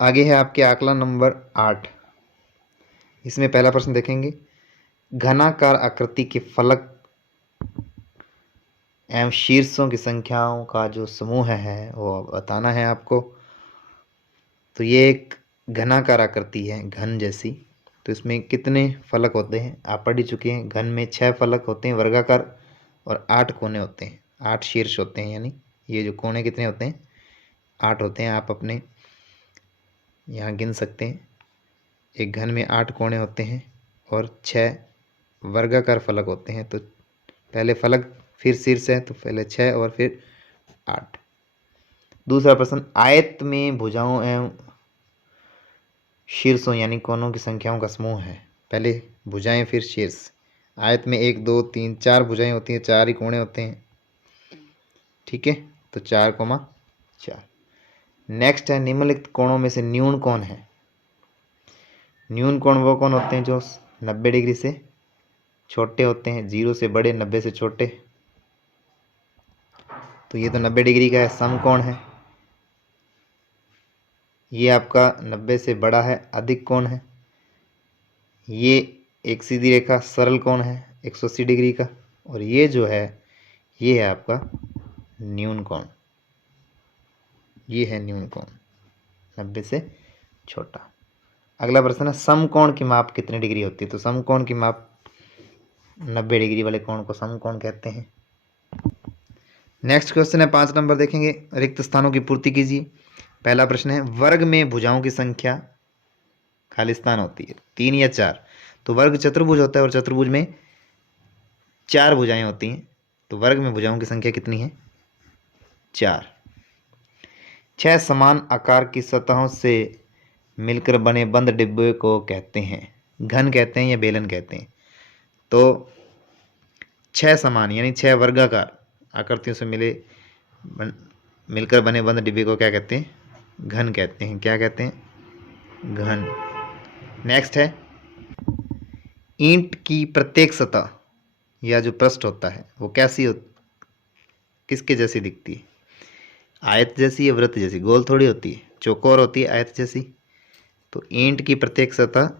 आगे है आपके आंकड़ा नंबर 8। इसमें पहला प्रश्न देखेंगे, घनाकार आकृति के फलक एवं शीर्षों की संख्याओं का जो समूह है वो बताना है आपको। तो ये एक घनाकार आकृति है, घन जैसी। तो इसमें कितने फलक होते हैं आप पढ़ ही चुके हैं। घन में 6 फलक होते हैं वर्गाकार और 8 कोने होते हैं, 8 शीर्ष होते हैं। यानी ये जो कोने कितने होते हैं, 8 होते हैं। आप अपने यहाँ गिन सकते हैं। एक घन में 8 कोने होते हैं और 6 वर्गाकार फलक होते हैं। तो पहले फलक फिर शीर्ष है, तो पहले 6 और फिर 8। दूसरा प्रश्न, आयत में भुजाओं एवं शीर्षों यानी कोनों की संख्याओं का समूह है। पहले भुजाएं फिर शीर्ष। आयत में 1 2 3 4 भुजाएं होती हैं, 4 ही कोने होते हैं। ठीक है, तो 4,4। नेक्स्ट है, निम्नलिखित कोणों में से न्यून कौन है। न्यून कोण वो कौन होते हैं जो 90 डिग्री से छोटे होते हैं, 0 से बड़े, 90 से छोटे। तो ये तो 90 डिग्री का है, समकोण है। ये आपका 90 से बड़ा है, अधिक कोण है। ये एक सीधी रेखा सरल कोण है 180 डिग्री का। और ये जो है ये है आपका न्यून कोण। ये है न्यून कोण, 90 से छोटा। अगला प्रश्न है, समकोण की माप कितने डिग्री होती है। तो समकोण की माप 90 डिग्री वाले कोण को समकोण कहते हैं। नेक्स्ट क्वेश्चन है 5 नंबर, देखेंगे, रिक्त स्थानों की पूर्ति कीजिए। पहला प्रश्न है, वर्ग में भुजाओं की संख्या खाली स्थान होती है 3 या 4। तो वर्ग चतुर्भुज होता है और चतुर्भुज में 4 भुजाएं होती हैं। तो वर्ग में भुजाओं की संख्या कितनी है, 4। 6 समान आकार की सतहों से मिलकर बने बंद डिब्बे को कहते हैं, घन कहते हैं या बेलन कहते हैं। तो 6 समान यानी 6 वर्गाकार आकृतियों से मिलकर बने बंद डिब्बे को क्या कहते हैं, घन कहते हैं। क्या कहते हैं, घन। नेक्स्ट है, ईंट की प्रत्येक सतह या जो पृष्ठ होता है वो किसके जैसी दिखती है। आयत जैसी या वृत्त जैसी, गोल थोड़ी होती है, चौकोर होती है, आयत जैसी। तो ईंट की प्रत्येक सतह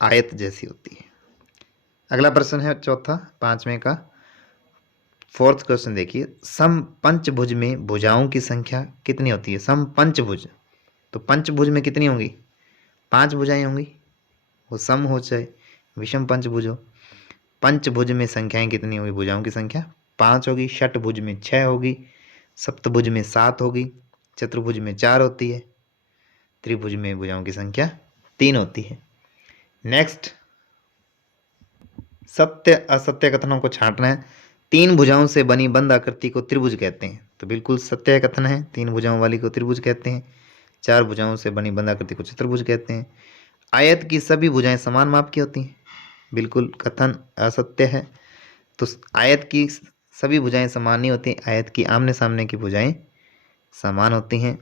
आयत जैसी होती है। अगला प्रश्न है चौथा, 5वें का 4th क्वेश्चन देखिए, सम पंचभुज में भुजाओं की संख्या कितनी होती है। सम पंचभुज, तो पंचभुज में कितनी होंगी, 5 भुजाएं होंगी। वो सम हो चाहे विषम पंचभुज हो, पंचभुज में संख्याएं कितनी होगी, भुजाओं की संख्या 5 होगी। षटभुज में 6 होगी, सप्तभुज में 7 होगी, चतुर्भुज में 4 होती है, त्रिभुज में भुजाओं की संख्या 3 होती है। नेक्स्ट, सत्य असत्य कथनों को छांटना है। 3 भुजाओं से बनी बंद आकृति को त्रिभुज कहते हैं। तो बिल्कुल सत्य कथन है, 3 भुजाओं वाली को त्रिभुज कहते हैं। 4 भुजाओं से बनी बंद आकृति को चतुर्भुज कहते हैं। आयत की सभी भुजाएं समान माप की होती हैं, बिल्कुल कथन असत्य है। तो आयत की सभी भुजाएं समान नहीं होती, आयत की आमने सामने की भुजाएं समान होती हैं।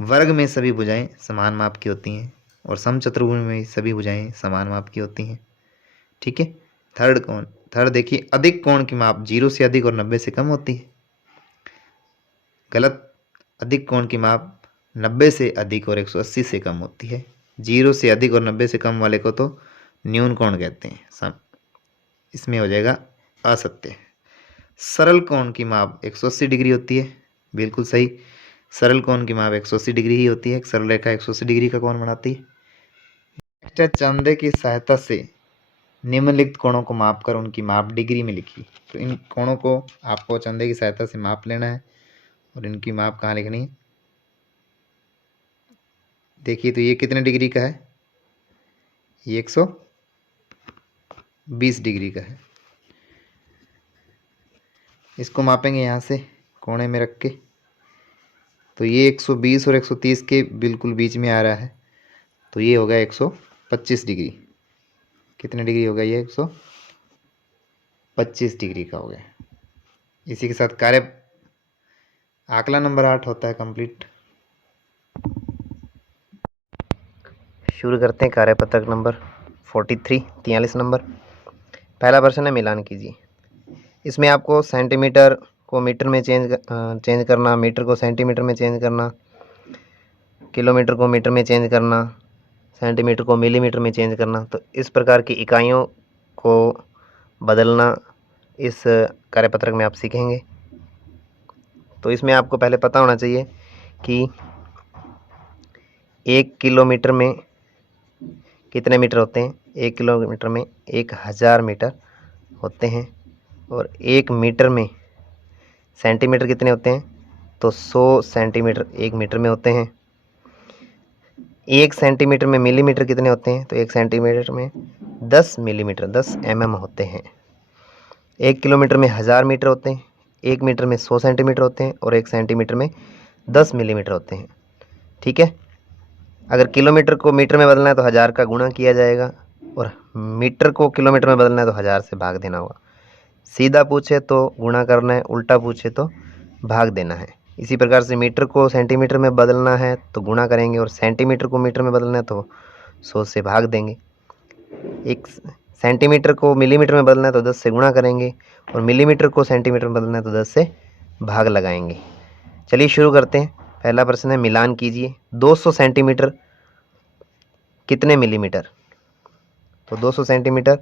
वर्ग में सभी भुजाएं समान माप की होती हैं और समचतुर्भुज में सभी भुजाएं समान माप की होती हैं। ठीक है। थर्ड देखिए, अधिक कोण की माप 0 से अधिक और 90 से कम होती है। गलत, अधिक कोण की माप 90 से अधिक और 180 से कम होती है। 0 से अधिक और 90 से कम वाले को तो न्यून कोण कहते हैं। इसमें हो जाएगा असत्य। सरल कोण की माप 180 डिग्री होती है, बिल्कुल सही। सरल कोण की माप 180 डिग्री ही होती है। सरल रेखा 180 डिग्री का कोण बनाती है। नेक्स्ट है, चंदे की सहायता से निम्नलिखित कोणों को मापकर उनकी माप डिग्री में लिखी। तो इन कोणों को आपको चंदे की सहायता से माप लेना है और इनकी माप कहाँ लिखनी है। देखिए, तो ये कितने डिग्री का है, ये 120 डिग्री का है। इसको मापेंगे यहाँ से कोने में रख के। तो ये 120 और 130 के बिल्कुल बीच में आ रहा है। तो ये होगा 125 डिग्री। कितने डिग्री होगा ये, 125 डिग्री का हो गया। इसी के साथ कार्य आंकड़ा नंबर 8 होता है कंप्लीट। शुरू करते हैं कार्यपत्रक नंबर 43 नंबर। पहला प्रश्न है, मिलान कीजिए। इसमें आपको सेंटीमीटर को मीटर में चेंज करना, मीटर को सेंटीमीटर में चेंज करना, किलोमीटर को मीटर में चेंज करना, सेंटीमीटर को मिलीमीटर में चेंज करना। तो इस प्रकार की इकाइयों को बदलना इस कार्यपत्रक में आप सीखेंगे। तो इसमें आपको पहले पता होना चाहिए कि 1 किलोमीटर में कितने मीटर होते हैं। 1 किलोमीटर में 1000 मीटर होते हैं। और 1 मीटर में सेंटीमीटर कितने होते हैं, तो 100 सेंटीमीटर 1 मीटर में होते हैं। 1 सेंटीमीटर में मिलीमीटर कितने होते हैं, तो 1 सेंटीमीटर में 10 मिलीमीटर 10 mm होते हैं। 1 किलोमीटर में 1000 मीटर होते हैं। 1 मीटर में 100 सेंटीमीटर होते हैं और 1 सेंटीमीटर में 10 मिलीमीटर होते हैं। ठीक है। अगर किलोमीटर को मीटर में बदलना है तो 1000 का गुणा किया जाएगा और मीटर को किलोमीटर में बदलना है तो 1000 से भाग देना होगा। सीधा पूछे तो गुणा करना है, उल्टा पूछे तो भाग देना है। इसी प्रकार से मीटर को सेंटीमीटर में बदलना है तो गुणा करेंगे और सेंटीमीटर को मीटर में बदलना है तो 100 से भाग देंगे। एक सेंटीमीटर को मिलीमीटर में बदलना है तो 10 से गुणा करेंगे और मिलीमीटर को सेंटीमीटर में बदलना है तो 10 से भाग लगाएंगे। चलिए शुरू करते हैं। पहला प्रश्न है, मिलान कीजिए 200 सेंटीमीटर कितने मिलीमीटर। तो 200 सेंटीमीटर,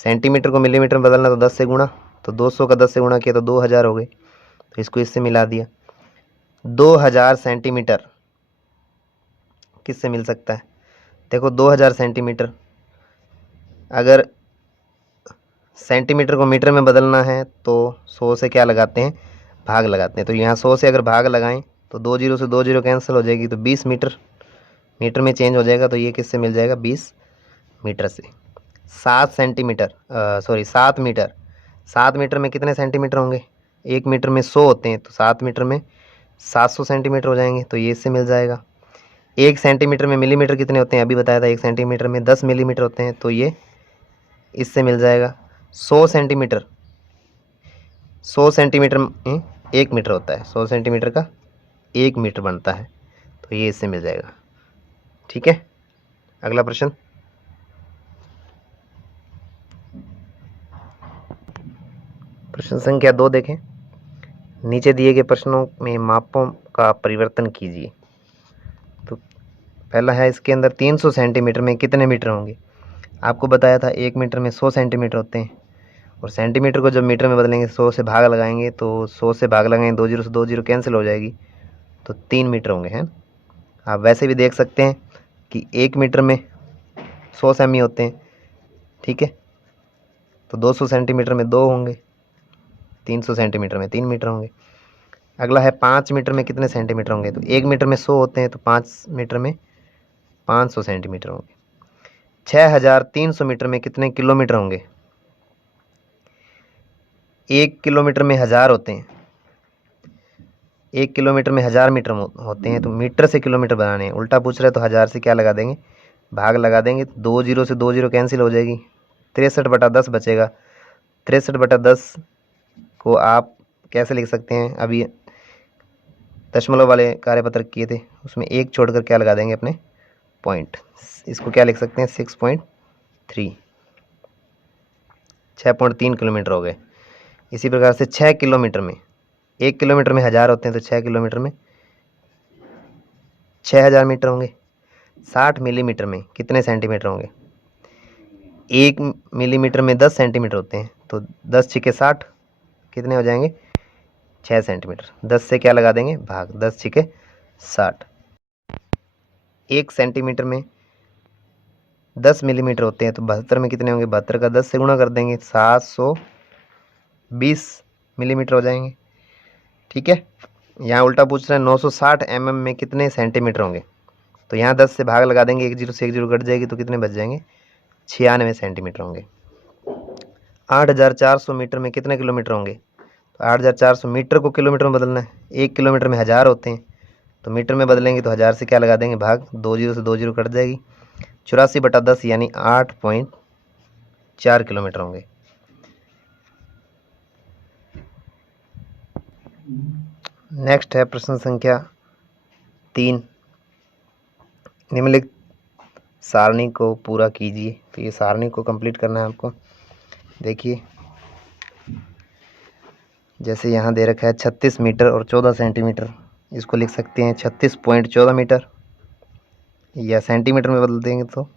सेंटीमीटर को मिलीमीटर में बदलना तो 10 से गुणा, तो 200 का 10 से गुणा किया तो 2000 हो गए, तो इसको इससे मिला दिया। 2000 सेंटीमीटर किससे मिल सकता है, देखो 2000 सेंटीमीटर, अगर सेंटीमीटर को मीटर में बदलना है तो 100 से क्या लगाते हैं, भाग लगाते हैं। तो यहाँ 100 से अगर भाग लगाएं तो 2 जीरो से 2 जीरो कैंसिल हो जाएगी, तो 20 मीटर मीटर में चेंज हो जाएगा। तो ये किससे मिल जाएगा, 20 मीटर से। 7 सेंटीमीटर 7 मीटर, 7 मीटर में कितने सेंटीमीटर होंगे, 1 मीटर में 100 होते हैं तो 7 मीटर में 700 सेंटीमीटर हो जाएंगे, तो ये इससे मिल जाएगा। 1 सेंटीमीटर में मिलीमीटर कितने होते हैं, अभी बताया था 1 सेंटीमीटर में 10 मिलीमीटर होते हैं, तो ये इससे मिल जाएगा। 100 सेंटीमीटर, 100 सेंटीमीटर में 1 मीटर होता है, 100 सेंटीमीटर का 1 मीटर बनता है, तो ये इससे मिल जाएगा। ठीक है। अगला प्रश्न, प्रश्न संख्या 2 देखें। नीचे दिए गए प्रश्नों में मापों का परिवर्तन कीजिए। तो पहला है, इसके अंदर 300 सेंटीमीटर में कितने मीटर होंगे। आपको बताया था 1 मीटर में 100 सेंटीमीटर होते हैं और सेंटीमीटर को जब मीटर में बदलेंगे 100 से भाग लगाएंगे, तो 100 से भाग लगाएंगे 2 जीरो से 2 जीरो कैंसिल हो जाएगी, तो 3 मीटर होंगे। हैं, आप वैसे भी देख सकते हैं कि 1 मीटर में 100 सेमी होते हैं। ठीक है, तो 200 सेंटीमीटर में 2 होंगे, 300 सेंटीमीटर में 3 मीटर होंगे। अगला है, 5 मीटर में कितने सेंटीमीटर होंगे। तो 1 मीटर में 100 होते हैं तो 5 मीटर में 500 सेंटीमीटर होंगे। 6300 मीटर में कितने किलोमीटर होंगे। 1 किलोमीटर में 1000 होते हैं, 1 किलोमीटर में 1000 मीटर होते हैं, तो मीटर से किलोमीटर बनाने हैं। उल्टा पूछ रहे तो 1000 से क्या लगा देंगे, भाग लगा देंगे। 2 जीरो से 2 जीरो कैंसिल हो जाएगी, 63/10 बचेगा। 63/10 को आप कैसे लिख सकते हैं, अभी दशमलव वाले कार्यपत्रक किए थे उसमें 1 छोड़कर क्या लगा देंगे अपने पॉइंट। इसको क्या लिख सकते हैं, 6.3, 6.3 किलोमीटर हो गए। इसी प्रकार से 6 किलोमीटर में, 1 किलोमीटर में 1000 होते हैं तो 6 किलोमीटर में 6000 मीटर होंगे। 60 मिलीमीटर में कितने सेंटीमीटर होंगे। 1 मिलीमीटर में 10 सेंटीमीटर होते हैं, तो 10 छिके 60 कितने हो जाएंगे, 6 सेंटीमीटर। 10 से क्या लगा देंगे, भाग, 10 छिके 60। 1 सेंटीमीटर में 10 मिलीमीटर होते हैं, तो 72 में कितने होंगे, 72 का 10 से गुणा कर देंगे, 720 मिलीमीटर हो जाएंगे। ठीक है। यहाँ उल्टा पूछ रहे हैं 960 mm में कितने सेंटीमीटर होंगे। तो यहाँ 10 से भाग लगा देंगे, 1 जीरो से 1 जीरो कट जाएगी, तो कितने बच जाएंगे, 96 सेंटीमीटर होंगे। 8400 मीटर में कितने किलोमीटर होंगे। तो 8400 मीटर को किलोमीटर में बदलना है। 1 किलोमीटर में 1000 होते हैं, तो मीटर में बदलेंगे तो 1000 से क्या लगा देंगे, भाग, 2 जीरो से 2 जीरो कट जाएगी, 84/10 यानी 8.4 किलोमीटर होंगे। नेक्स्ट है प्रश्न संख्या 3। निम्नलिखित सारणी को पूरा कीजिए। तो ये सारणी को कंप्लीट करना है आपको। देखिए, जैसे यहाँ दे रखा है 36 मीटर और 14 सेंटीमीटर, इसको लिख सकते हैं 36.14 मीटर, या सेंटीमीटर में बदल देंगे तो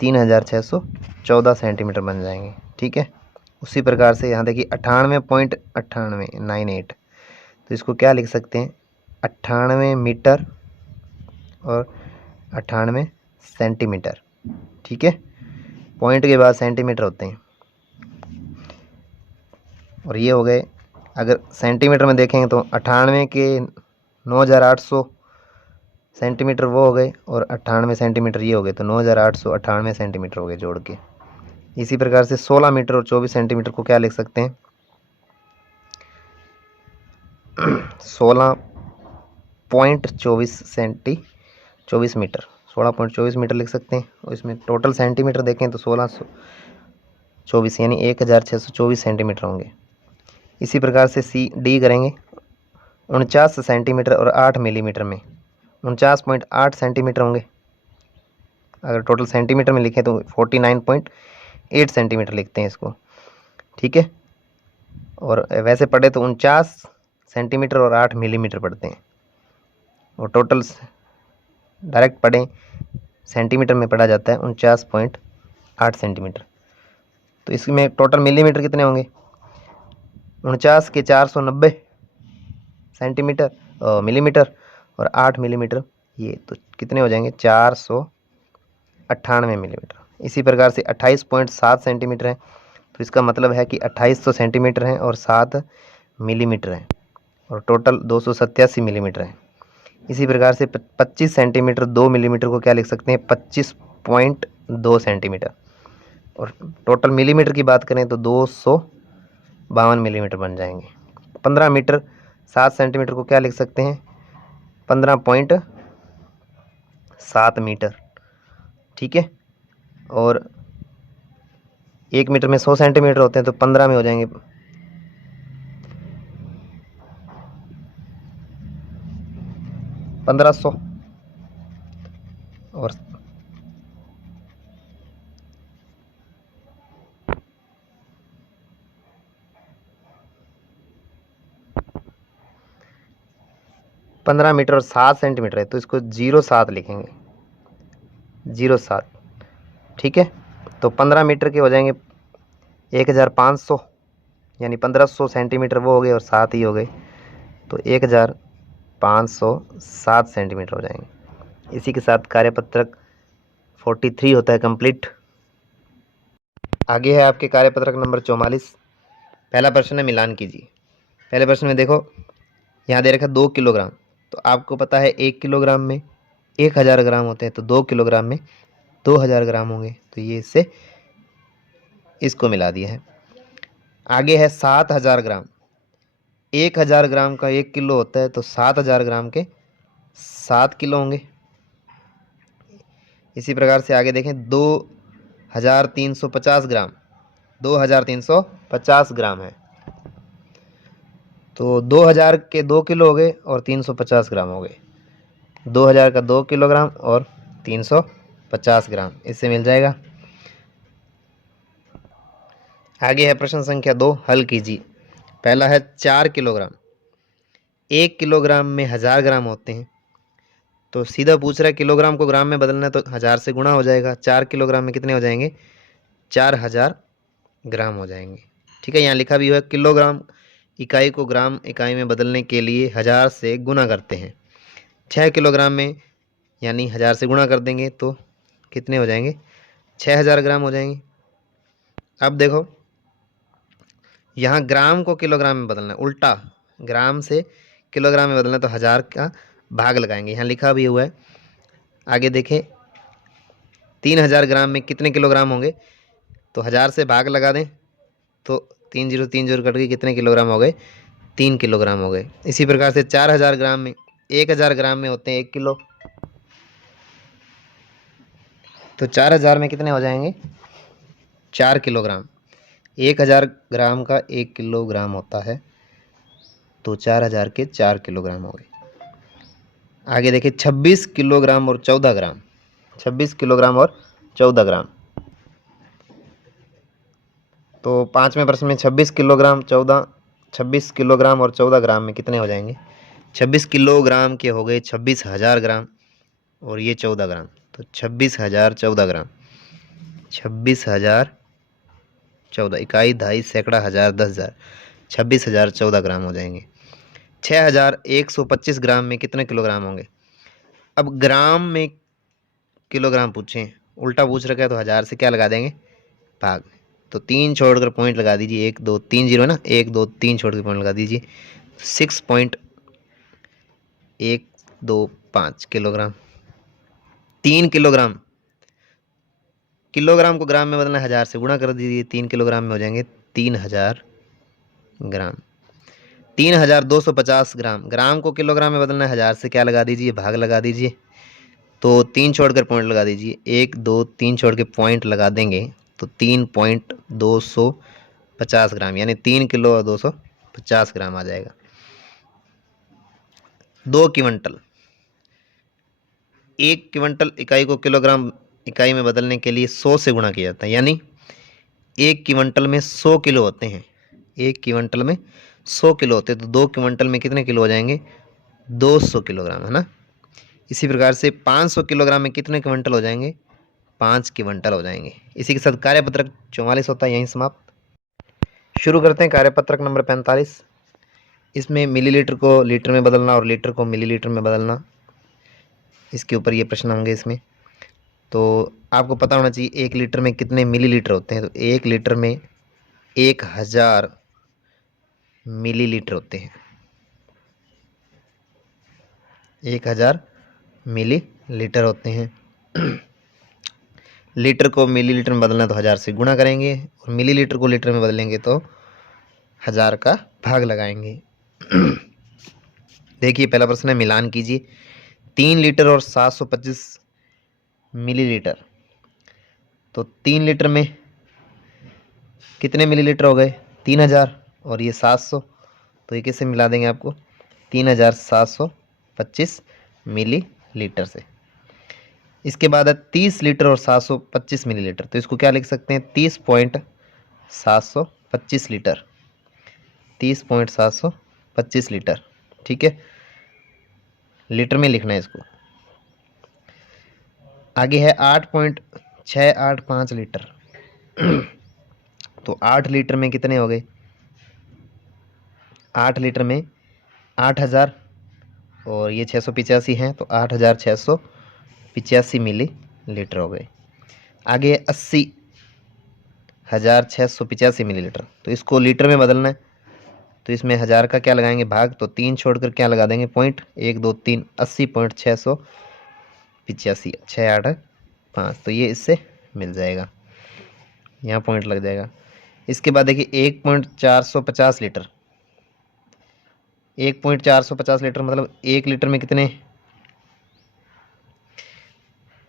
3614 सेंटीमीटर बन जाएंगे। ठीक है, उसी प्रकार से यहाँ देखिए 98.98 तो इसको क्या लिख सकते हैं 98 मीटर और 98 सेंटीमीटर। ठीक है, पॉइंट के बाद सेंटीमीटर होते हैं। और ये हो गए, अगर सेंटीमीटर में देखेंगे तो 98 के 9800 सेंटीमीटर वो हो गए, और 98 सेंटीमीटर ये हो गए, तो 9898 सेंटीमीटर हो गए जोड़ के। इसी प्रकार से 16 मीटर और 24 सेंटीमीटर को क्या लिख सकते हैं 16.24 मीटर, 16.24 मीटर लिख सकते हैं। और इसमें टोटल सेंटीमीटर देखें तो 1624 यानी 1624 सेंटीमीटर होंगे। इसी प्रकार से सी डी करेंगे 49 सेंटीमीटर और 8 मिलीमीटर में 49.8 सेंटीमीटर होंगे। अगर टोटल सेंटीमीटर में लिखें तो 49.8 सेंटीमीटर लिखते हैं इसको। ठीक है, और वैसे पढ़े तो 49 सेंटीमीटर और 8 मिलीमीटर पढ़ते हैं, और टोटल डायरेक्ट पढ़ें सेंटीमीटर में पढ़ा जाता है 49.8 सेंटीमीटर। तो इसमें टोटल मिलीमीटर कितने होंगे 49 के 490 सेंटीमीटर मिलीमीटर, और 8 मिलीमीटर ये तो कितने हो जाएंगे 498 मिलीमीटर। इसी प्रकार से 28.7 सेंटीमीटर है, तो इसका मतलब है कि 2800 सेंटीमीटर हैं और 7 मिलीमीटर हैं, और टोटल 287 मिलीमीटर है। इसी प्रकार से 25 सेंटीमीटर 2 मिलीमीटर को क्या लिख सकते हैं 25.2 सेंटीमीटर, और टोटल मिलीमीटर की बात करें तो 252 मिलीमीटर बन जाएंगे। 15 मीटर 7 सेंटीमीटर को क्या लिख सकते हैं 15.7 मीटर। ठीक है, और 1 मीटर में 100 सेंटीमीटर होते हैं, तो 15 में हो जाएंगे 1500, और पंद्रह मीटर और 7 सेंटीमीटर है, तो इसको 07 लिखेंगे 07। ठीक है, तो 15 मीटर के हो जाएंगे 1500, यानी 1500 सेंटीमीटर वो हो गए और 7 ही हो गए, तो 1507 सेंटीमीटर हो जाएंगे। इसी के साथ कार्यपत्रक 43 होता है कंप्लीट। आगे है आपके कार्यपत्रक नंबर 44। पहला प्रश्न है मिलान कीजिए। पहले प्रश्न में देखो यहाँ दे रखा 2 किलोग्राम, तो आपको पता है 1 किलोग्राम में 1000 ग्राम होते हैं, तो 2 किलोग्राम में 2000 ग्राम होंगे, तो ये इससे इसको मिला दिया है। आगे है 7000 ग्राम, 1000 ग्राम का 1 किलो होता है, तो 7000 ग्राम के 7 किलो होंगे। इसी प्रकार से आगे देखें 2350 ग्राम, 2350 ग्राम है, तो 2000 के 2 किलो हो गए और 350 ग्राम हो गए। 2000 का 2 किलोग्राम और 350 ग्राम, इससे मिल जाएगा। आगे है प्रश्न संख्या 2, हल कीजिए। पहला है 4 किलोग्राम, 1 किलोग्राम में 1000 ग्राम होते हैं, तो सीधा पूछ रहा है किलोग्राम को ग्राम में बदलना है, तो 1000 से गुणा हो जाएगा। 4 किलोग्राम में कितने हो जाएंगे 4000 ग्राम हो जाएंगे। ठीक है, यहाँ लिखा भी हुआ है किलोग्राम इकाई को ग्राम इकाई में बदलने के लिए 1000 से गुणा करते हैं। 6 किलोग्राम में यानी 1000 से गुणा कर देंगे तो कितने हो जाएंगे 6000 ग्राम हो जाएंगे। अब देखो यहाँ ग्राम को किलोग्राम में बदलना है, उल्टा ग्राम से किलोग्राम में बदलना है, तो 1000 का भाग लगाएंगे। यहाँ लिखा भी हुआ है, आगे देखें 3000 ग्राम में कितने किलोग्राम होंगे, तो 1000 से भाग लगा दें तो 3 0 3 0 कट गई, कितने किलोग्राम हो गए 3 किलोग्राम हो गए। इसी प्रकार से 4000 ग्राम में 1000 ग्राम में होते हैं 1 किलो, तो 4000 में कितने हो जाएंगे 4 किलोग्राम। 1000 ग्राम का 1 किलोग्राम होता है, तो 4000 के 4 किलोग्राम हो गए। आगे देखिए 26 किलोग्राम और 14 ग्राम, 26 किलोग्राम और 14 ग्राम, तो पाँचवें प्रश्न में 26 किलोग्राम और 14 ग्राम में कितने हो जाएंगे 26 किलोग्राम के हो गए 26,000 ग्राम, और ये 14 ग्राम, तो 26,000 14 ग्राम, 26,000 14, इकाई, दहाई, सैकड़ा, हजार, 10,000, 26,000 14 ग्राम हो जाएंगे। 6,125 ग्राम में कितने किलोग्राम होंगे? अब ग्राम में किलोग्राम पूछें, उल्टा पूछ रखा है, तो 1000 से क्या लगा देंगे? भाग। तो 3 छोड़कर पॉइंट लगा दीजिए, 1 2 3 0 है ना, 1 2 3 छोड़ के पॉइंट लगा दीजिए, 6.125 किलोग्राम। 3 किलोग्राम, किलोग्राम को ग्राम में बदलना है, 1000 से गुणा कर दीजिए, 3 किलोग्राम में हो जाएंगे 3000 ग्राम। 3250 ग्राम, ग्राम को किलोग्राम में बदलना है, 1000 से क्या लगा दीजिए? भाग लगा दीजिए, तो 3 छोड़कर पॉइंट लगा दीजिए, 1 2 3 छोड़ के पॉइंट लगा देंगे, तो 3.250 ग्राम, यानी 3 किलो और 250 ग्राम आ जाएगा। 2 क्विंटल, 1 क्विंटल इकाई को किलोग्राम इकाई में बदलने के लिए 100 से गुणा किया जाता है, यानी 1 क्विंटल में 100 किलो होते हैं। 1 क्विंटल में 100 किलो होते हैं, तो 2 क्विंटल में कितने किलो हो जाएंगे? 200 किलोग्राम, है ना। इसी प्रकार से 500 किलोग्राम में कितने क्विंटल हो जाएंगे? 5 क्विंटल हो जाएंगे। इसी के साथ कार्यपत्रक 44 होता है यहीं समाप्त। शुरू करते हैं कार्यपत्रक नंबर 45। इसमें मिलीलीटर को लीटर में बदलना और लीटर को मिलीलीटर में बदलना, इसके ऊपर ये प्रश्न होंगे इसमें। तो आपको पता होना चाहिए 1 लीटर में कितने मिलीलीटर होते हैं। तो 1 लीटर में 1000 मिलीलीटर होते हैं। 1000 मिलीलीटर होते हैं। लीटर को मिलीलीटर में बदलना तो 1000 से गुणा करेंगे, और मिलीलीटर को लीटर में बदलेंगे तो 1000 का भाग लगाएंगे। देखिए पहला प्रश्न है, मिलान कीजिए 3 लीटर और 725 मिलीलीटर। तो 3 लीटर में कितने मिलीलीटर हो गए? 3000, और ये 700, तो ये कैसे मिला देंगे आपको? 3725 मिलीलीटर से। इसके बाद है 30 लीटर और 725 मिलीलीटर, तो इसको क्या लिख सकते हैं? 30.725 लीटर, 30.725 लीटर, ठीक है, लीटर में लिखना है इसको। आगे है 8.685 लीटर। तो 8 लीटर में कितने हो गए? 8 लीटर में 8000, और ये 685 हैं, तो 8685 मिलीलीटर हो गए। आगे 80,685 मिलीलीटर, तो इसको लीटर में बदलना है, तो इसमें 1000 का क्या लगाएंगे? भाग, तो 3 छोड़कर क्या लगा देंगे? पॉइंट, 1 2 3, 80.685, 685, तो ये इससे मिल जाएगा, यहाँ पॉइंट लग जाएगा। इसके बाद देखिए 1.450 लीटर। 1.450 लीटर मतलब 1 लीटर में कितने,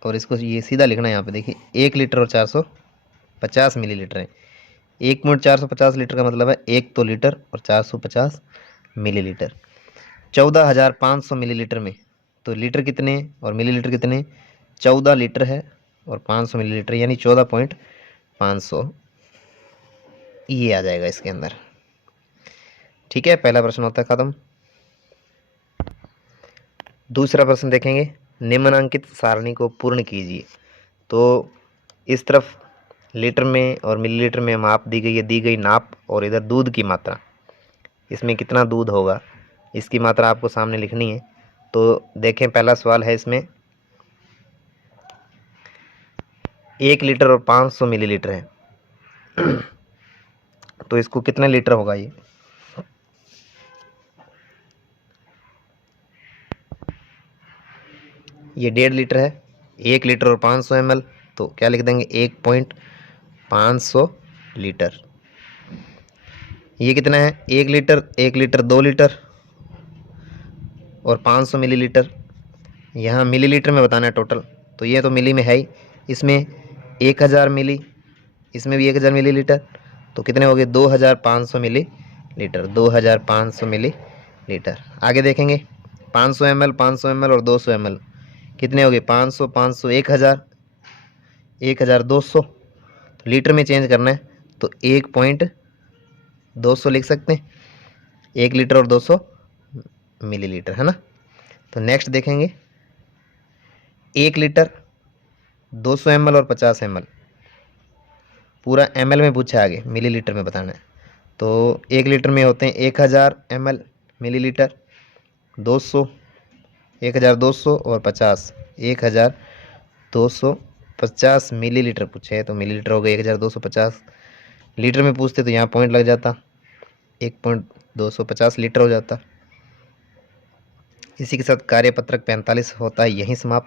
और इसको ये सीधा लिखना है यहाँ पे, देखिए 1 लीटर और 450 मिलीलीटर है। 1.450 लीटर का मतलब है 1 तो लीटर और 450 मिलीलीटर। 14,500 मिलीलीटर में, तो लीटर कितने और मिलीलीटर कितने? 14 लीटर है और 500 मिलीलीटर, यानी 14.500 ये आ जाएगा इसके अंदर, ठीक है। पहला प्रश्न होता है खत्म। दूसरा प्रश्न देखेंगे, निम्नांकित सारणी को पूर्ण कीजिए। तो इस तरफ लीटर में और मिलीलीटर में माप दी गई है, दी गई नाप, और इधर दूध की मात्रा, इसमें कितना दूध होगा इसकी मात्रा आपको सामने लिखनी है। तो देखें पहला सवाल है इसमें 1 लीटर और 500 मिलीलीटर है। तो इसको कितने लीटर होगा? ये 1.5 लीटर है। 1 लीटर और 500 ml, तो क्या लिख देंगे? 1.500 लीटर। ये कितना है? 1 लीटर, 1 लीटर 2 लीटर और 500 मिलीलीटर। यहाँ मिलीलीटर में बताना है टोटल, तो ये तो मिली में है ही। इसमें 1000 मिली, इसमें भी 1000 मिलीलीटर, तो कितने हो गए? 2500 मिलीलीटर, 2500 मिलीलीटर। आगे देखेंगे 500 ml, 500 ml और 200 ml, कितने हो गए? 500 500 1000, 1200। तो लीटर में चेंज करना है, तो 1.200 लिख सकते हैं। 1 लीटर और 200 मिलीलीटर, है ना। तो नेक्स्ट देखेंगे 1 लीटर, 200 ml और 50 ml। पूरा ml में पूछा है, आगे मिलीलीटर में बताना है। तो 1 लीटर में होते हैं 1000 ml मिलीलीटर, 200 1200 और 50 1250 मिलीलीटर पूछे है। तो मिलीलीटर हो गए 1250, लीटर में पूछते तो यहाँ पॉइंट लग जाता, 1.250 लीटर हो जाता। इसी के साथ कार्यपत्रक 45 होता है यहीं समाप्त।